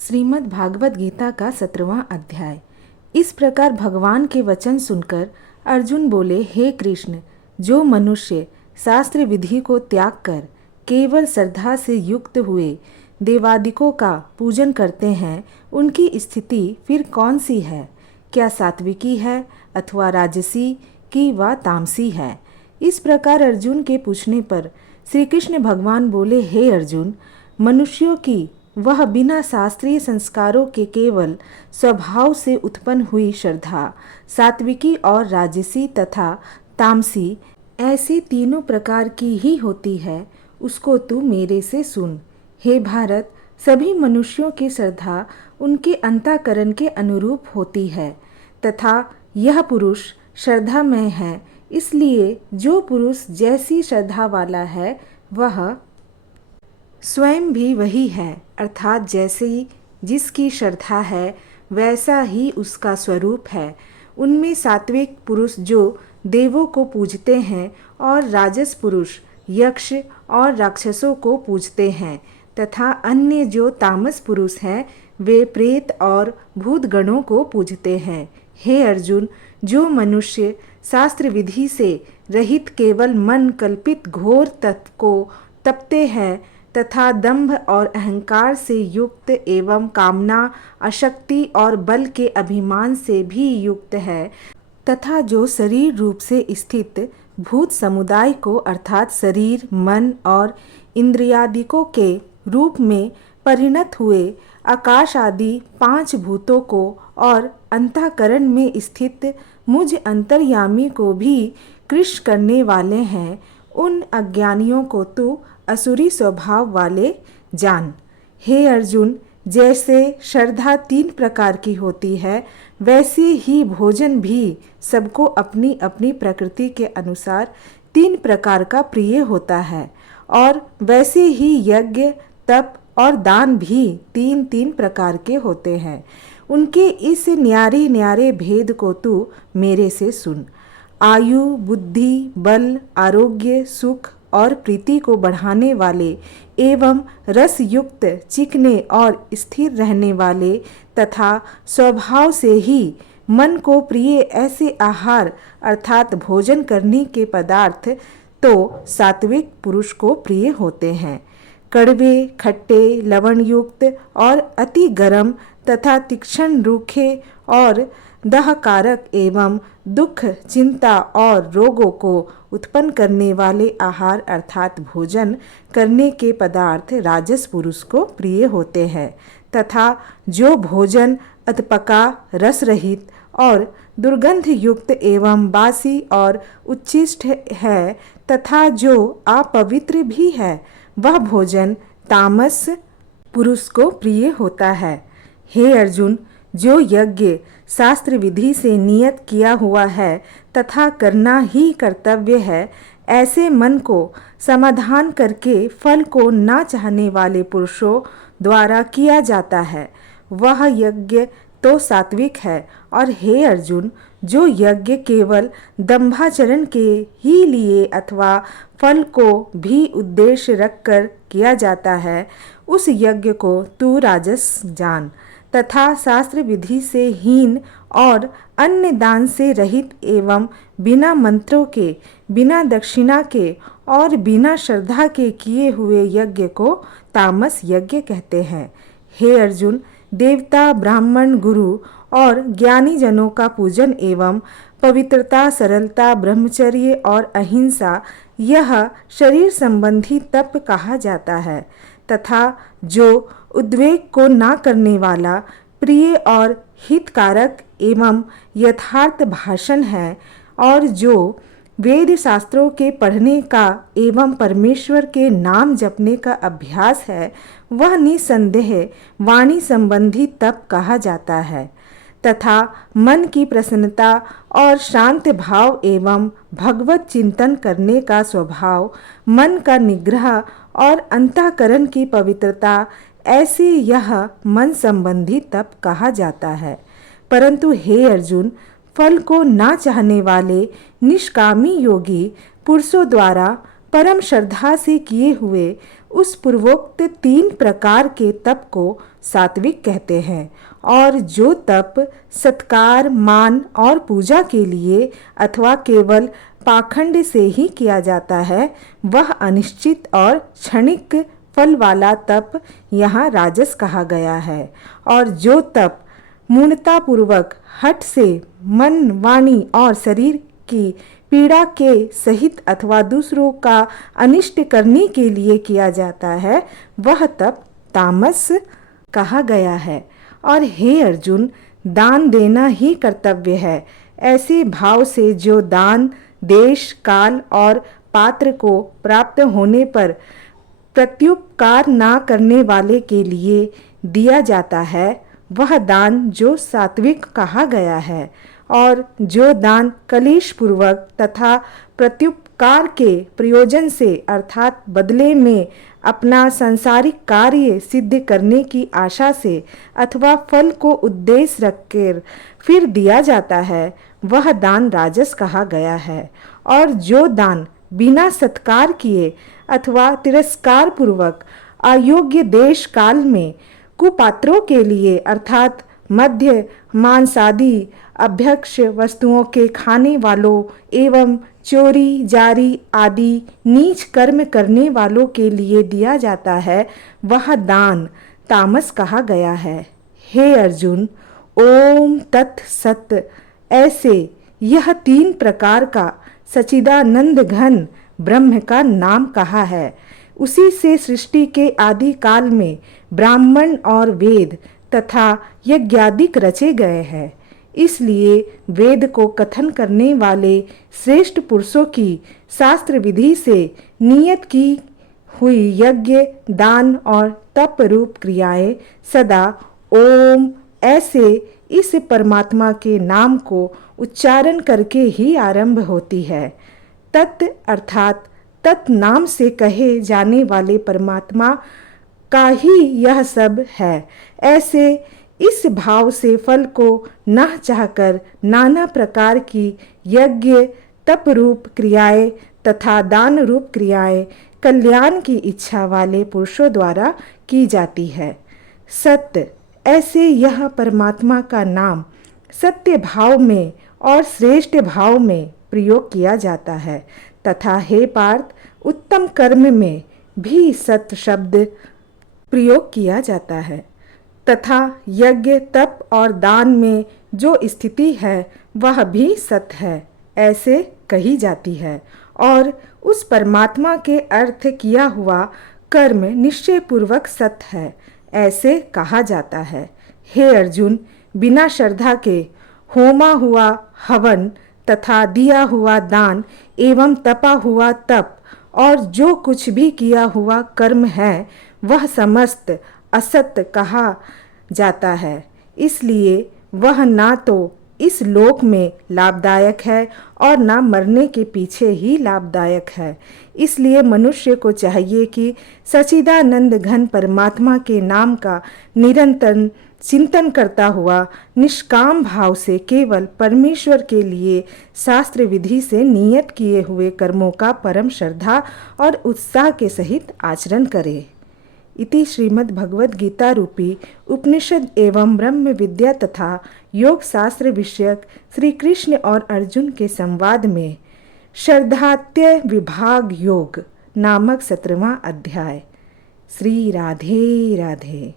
श्रीमद् भागवत गीता का 17वां अध्याय। इस प्रकार भगवान के वचन सुनकर अर्जुन बोले, हे कृष्ण, जो मनुष्य शास्त्र विधि को त्याग कर केवल श्रद्धा से युक्त हुए देवादिकों का पूजन करते हैं, उनकी स्थिति फिर कौन सी है? क्या सात्विकी है अथवा राजसी की व तामसी है? इस प्रकार अर्जुन के पूछने पर श्री कृष्ण भगवान बोले, हे अर्जुन, मनुष्यों की वह बिना शास्त्रीय संस्कारों के केवल स्वभाव से उत्पन्न हुई श्रद्धा, सात्विकी और राजसी तथा तामसी, ऐसी तीनों प्रकार की ही होती है। उसको तू मेरे से सुन। हे भारत, सभी मनुष्यों की श्रद्धा उनके अंतःकरण के अनुरूप होती है तथा यह पुरुष श्रद्धामय है। इसलिए जो पुरुष जैसी श्रद्धा वाला है वह स्वयं भी वही है, अर्थात जैसी जिसकी श्रद्धा है वैसा ही उसका स्वरूप है। उनमें सात्विक पुरुष जो देवों को पूजते हैं और राजस पुरुष यक्ष और राक्षसों को पूजते हैं तथा अन्य जो तामस पुरुष हैं वे प्रेत और भूतगणों को पूजते हैं। हे अर्जुन, जो मनुष्य शास्त्र विधि से रहित केवल मन कल्पित घोर तत्व को तपते हैं तथा दंभ और अहंकार से युक्त एवं कामना, अशक्ति और बल के अभिमान से भी युक्त है तथा जो शरीर रूप से स्थित भूत समुदाय को अर्थात शरीर, मन और इंद्रियादिकों के रूप में परिणत हुए आकाश आदि 5 भूतों को और अंतःकरण में स्थित मुझ अंतर्यामी को भी कृश करने वाले हैं, उन अज्ञानियों को तू असुरी स्वभाव वाले जान। हे अर्जुन, जैसे श्रद्धा 3 प्रकार की होती है वैसे ही भोजन भी सबको अपनी अपनी प्रकृति के अनुसार 3 प्रकार का प्रिय होता है और वैसे ही यज्ञ, तप और दान भी 3-3 प्रकार के होते हैं। उनके इस न्यारे न्यारे भेद को तू मेरे से सुन। आयु, बुद्धि, बल, आरोग्य, सुख और प्रीति को बढ़ाने वाले एवं रस युक्त, चिकने और स्थिर रहने वाले तथा स्वभाव से ही मन को प्रिय ऐसे आहार अर्थात भोजन करने के पदार्थ तो सात्विक पुरुष को प्रिय होते हैं। कड़वे, खट्टे, लवण युक्त और अति गर्म तथा तीक्ष्ण, रूखे और दहकारक एवं दुख, चिंता और रोगों को उत्पन्न करने वाले आहार अर्थात भोजन करने के पदार्थ राजस पुरुष को प्रिय होते हैं तथा जो भोजन अधपका, रस रहित और दुर्गंध युक्त एवं बासी और उच्छिष्ट है तथा जो अपवित्र भी है वह भोजन तामस पुरुष को प्रिय होता है। हे अर्जुन, जो यज्ञ शास्त्र विधि से नियत किया हुआ है तथा करना ही कर्तव्य है, ऐसे मन को समाधान करके फल को ना चाहने वाले पुरुषों द्वारा किया जाता है, वह यज्ञ तो सात्विक है। और हे अर्जुन, जो यज्ञ केवल दंभाचरण के ही लिए अथवा फल को भी उद्देश्य रखकर किया जाता है, उस यज्ञ को तू राजस जान तथा शास्त्र विधि से हीन और अन्य दान से रहित एवं बिना मंत्रों के, बिना दक्षिणा के और बिना श्रद्धा के किए हुए यज्ञ को तामस यज्ञ कहते हैं। हे अर्जुन, देवता, ब्राह्मण, गुरु और ज्ञानी जनों का पूजन एवं पवित्रता, सरलता, ब्रह्मचर्य और अहिंसा यह शरीर संबंधी तप कहा जाता है तथा जो उद्वेग को ना करने वाला, प्रिय और हितकारक एवं यथार्थ भाषण है और जो वेद शास्त्रों के पढ़ने का एवं परमेश्वर के नाम जपने का अभ्यास है, वह निसंदेह वाणी संबंधी तप कहा जाता है तथा मन की प्रसन्नता और शांत भाव एवं भगवत चिंतन करने का स्वभाव, मन का निग्रह और अंतःकरण की पवित्रता, ऐसे यह मन संबंधी तप कहा जाता है। परंतु हे अर्जुन, फल को ना चाहने वाले निष्कामी योगी पुरुषों द्वारा परम श्रद्धा से किए हुए उस पूर्वोक्त 3 प्रकार के तप को सात्विक कहते हैं। और जो तप सत्कार, मान और पूजा के लिए अथवा केवल पाखंड से ही किया जाता है, वह अनिश्चित और क्षणिक फल वाला तप यहाँ राजस कहा गया है। और जो तप मूर्णतापूर्वक हठ से मन, वाणी और शरीर की पीड़ा के सहित अथवा दूसरों का अनिष्ट करने के लिए किया जाता है, वह तप तामस कहा गया है। और हे अर्जुन, दान देना ही कर्तव्य है। ऐसे भाव से जो दान देश, काल और पात्र को प्राप्त होने पर प्रत्युपकार ना करने वाले के लिए दिया जाता है, वह दान जो सात्विक कहा गया है। और जो दान कलेश पूर्वक तथा प्रत्युपकार के प्रयोजन से अर्थात बदले में अपना सांसारिक कार्य सिद्ध करने की आशा से अथवा फल को उद्देश्य रखकर फिर दिया जाता है, वह दान राजस कहा गया है। और जो दान बिना सत्कार किए अथवा तिरस्कार पूर्वक अयोग्य देश काल में कुपात्रों के लिए अर्थात मध्य मांसादि अभ्यक्ष वस्तुओं के खाने वालों एवं चोरी जारी आदि नीच कर्म करने वालों के लिए दिया जाता है, वह दान तामस कहा गया है। हे अर्जुन, ओम तत्सत। ऐसे यह 3 प्रकार का सच्चिदानंद घन ब्रह्म का नाम कहा है। उसी से सृष्टि के आदि काल में ब्राह्मण और वेद तथा यज्ञादिक रचे गए हैं। इसलिए वेद को कथन करने वाले श्रेष्ठ पुरुषों की शास्त्र विधि से नियत की हुई यज्ञ, दान और तप रूप क्रियाएं सदा ओम ऐसे इस परमात्मा के नाम को उच्चारण करके ही आरंभ होती है। तत् अर्थात तत् नाम से कहे जाने वाले परमात्मा का ही यह सब है। ऐसे इस भाव से फल को न चाहकर नाना प्रकार की यज्ञ, तप रूप क्रियाएं तथा दान रूप क्रियाएं कल्याण की इच्छा वाले पुरुषों द्वारा की जाती है। सत्य, ऐसे यह परमात्मा का नाम सत्य भाव में और श्रेष्ठ भाव में प्रयोग किया जाता है तथा हे पार्थ, उत्तम कर्म में भी सत्य शब्द प्रयोग किया जाता है तथा यज्ञ, तप और दान में जो स्थिति है वह भी सत्य है ऐसे कही जाती है। और उस परमात्मा के अर्थ किया हुआ कर्म निश्चय पूर्वक सत्य है ऐसे कहा जाता है। हे अर्जुन, बिना श्रद्धा के होमा हुआ हवन तथा दिया हुआ दान एवं तपा हुआ तप और जो कुछ भी किया हुआ कर्म है वह समस्त असत्य कहा जाता है। इसलिए वह ना तो इस लोक में लाभदायक है और ना मरने के पीछे ही लाभदायक है। इसलिए मनुष्य को चाहिए कि सच्चिदानंद घन परमात्मा के नाम का निरंतर चिंतन करता हुआ निष्काम भाव से केवल परमेश्वर के लिए शास्त्र विधि से नियत किए हुए कर्मों का परम श्रद्धा और उत्साह के सहित आचरण करे। इति श्रीमद् भगवद गीता रूपी उपनिषद एवं ब्रह्म विद्या तथा योग शास्त्र विषयक श्री कृष्ण और अर्जुन के संवाद में श्रद्धात्य विभाग योग नामक 17वां अध्याय। श्री राधे राधे।